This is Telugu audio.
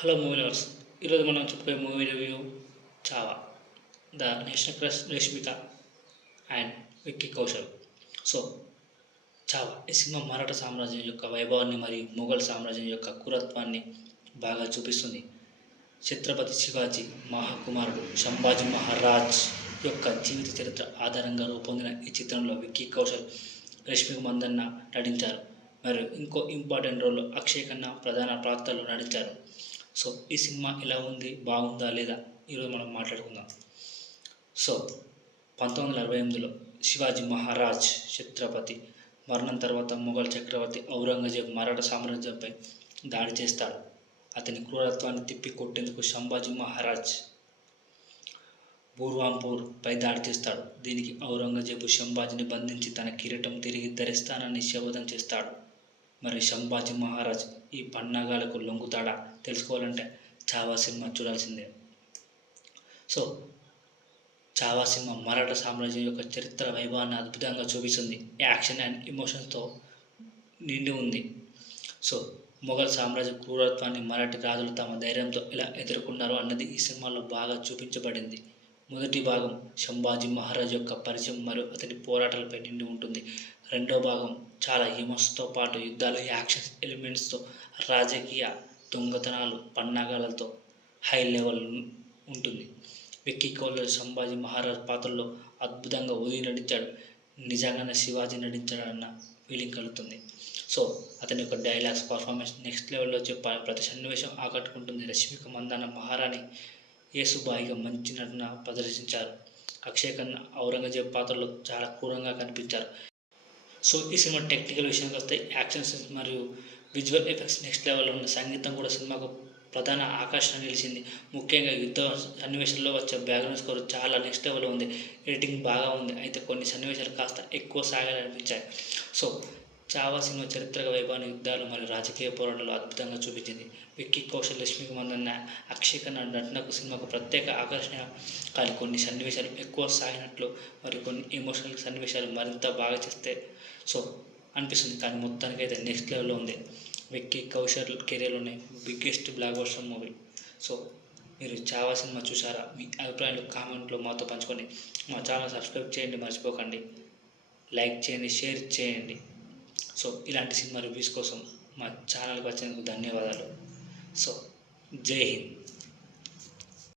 Hello movie lovers. ఈరోజు మనం చెప్పే movie review Chhaava, the national crush Rashmika and Vicky Kaushal. So Chhaava ఈ సినిమా మరాఠా సామ్రాజ్యం యొక్క వైభవాన్ని మరియు మొఘల్ సామ్రాజ్యం యొక్క క్రూరత్వాన్ని బాగా చూపిస్తుంది. ఛత్రపతి శివాజీ మహాకుమారుడు సంభాజీ మహారాజ్ యొక్క జీవిత చరిత్ర ఆధారంగా రూపొందిన ఈ చిత్రంలో విక్కీ కౌశల్, రష్మిక మందన్న నటించారు. మరియు ఇంకో ఇంపార్టెంట్ రోల్లో అక్షయ్ ఖన్నా ప్రధాన పాత్రలో నటించారు. సో ఈ సినిమా ఎలా ఉంది, బాగుందా లేదా ఈరోజు మనం మాట్లాడుకుందాం. సో 1968లో శివాజీ మహారాజ్ ఛత్రపతి మరణం తర్వాత మొఘల్ చక్రవర్తి ఔరంగజేబ్ మరాఠా సామ్రాజ్యంపై దాడి చేస్తాడు. అతని క్రూరత్వాన్ని తిప్పికొట్టేందుకు సంభాజీ మహారాజ్ బూర్వాంపూర్ పై దాడి చేస్తాడు. దీనికి ఔరంగజేబు సంభాజీని బంధించి తన కిరీటం తిరిగి ధరిస్తానని శపథం చేస్తాడు. మరి సంభాజీ మహారాజ్ ఈ పన్నాగాలకు లొంగుతాడా? తెలుసుకోవాలంటే చావా సినిమా చూడాల్సిందే. సో చావా సినిమా మరాఠా సామ్రాజ్యం యొక్క చరిత్ర వైభవాన్ని అద్భుతంగా చూపిస్తుంది. యాక్షన్ అండ్ ఎమోషన్స్తో నిండి ఉంది. సో మొఘల్ సామ్రాజ్య క్రూరత్వాన్ని మరాఠీ రాజులు తమ ధైర్యంతో ఎలా ఎదుర్కొన్నారో అన్నది ఈ సినిమాలో బాగా చూపించబడింది. మొదటి భాగం సంభాజీ మహారాజ్ యొక్క పరిచయం మరియు అతని పోరాటాలపై నిండి ఉంటుంది. రెండో భాగం చాలా ఎమోషన్స్తో పాటు యుద్ధాలు, యాక్షన్ ఎలిమెంట్స్తో, రాజకీయ దొంగతనాలు, పన్నాగాలతో హై లెవెల్ ఉంటుంది. విక్కీ కౌశల్ సంభాజీ మహారాజ్ పాత్రలో అద్భుతంగా ఉదయం నటించాడు. నిజంగానే శివాజీ నటించాడన్న ఫీలింగ్ కలుగుతుంది. సో అతని యొక్క డైలాగ్స్, పర్ఫార్మెన్స్ నెక్స్ట్ లెవెల్లో చెప్పాలి. ప్రతి సన్నివేశం ఆకట్టుకుంటుంది. రష్మిక మందన్న మహారాణి యేసుబాయిగా మంచి నటన ప్రదర్శించారు. అక్షయ్ ఖన్నా ఔరంగజేబ్ పాత్రలో చాలా క్రూరంగా కనిపించారు. సో ఈ సినిమా టెక్నికల్ విషయానికి వస్తే యాక్షన్ సీన్స్ మరియు విజువల్ ఎఫెక్ట్స్ నెక్స్ట్ లెవెల్లో ఉన్న. సంగీతం కూడా సినిమాకు ప్రధాన ఆకర్షణ నిలిచింది. ముఖ్యంగా యుద్ధ సన్నివేశాల్లో వచ్చే బ్యాక్గ్రౌండ్ స్కోర్ చాలా నెక్స్ట్ లెవెల్లో ఉంది. ఎడిటింగ్ బాగా ఉంది. అయితే కొన్ని సన్నివేశాలు కాస్త ఎక్కువ సాగాలని అనిపించాయి. సో చావా సినిమా చరిత్రక వైభవాన్ని, యుద్ధాలు మరియు రాజకీయ పోరాటాలు అద్భుతంగా చూపించింది. విక్కీ కౌశల్, రష్మిక మందన్న, అక్షయ్ ఖన్నా నటనకు సినిమాకు ప్రత్యేక ఆకర్షణ. కానీ కొన్ని సన్నివేశాలు ఎక్కువ సాగినట్లు మరియు కొన్ని ఎమోషనల్ సన్నివేశాలు మరింత బాగా చేస్తే సో అనిపిస్తుంది. కానీ మొత్తానికి అయితే నెక్స్ట్ లెవెల్లో ఉంది. విక్కీ కౌశల్ కెరీర్లోనే biggest blockbuster movie. So మీరు చావా సినిమా చూసారా? మీ అభిప్రాయాలు కామెంట్లో మాతో పంచుకొని మా ఛానల్ సబ్స్క్రైబ్ చేయండి, మర్చిపోకండి. లైక్ చేయండి, షేర్ చేయండి. సో ఇలాంటి సినిమా రివ్యూస్ కోసం మా ఛానల్కి వచ్చినందుకు ధన్యవాదాలు. సో జై హింద్.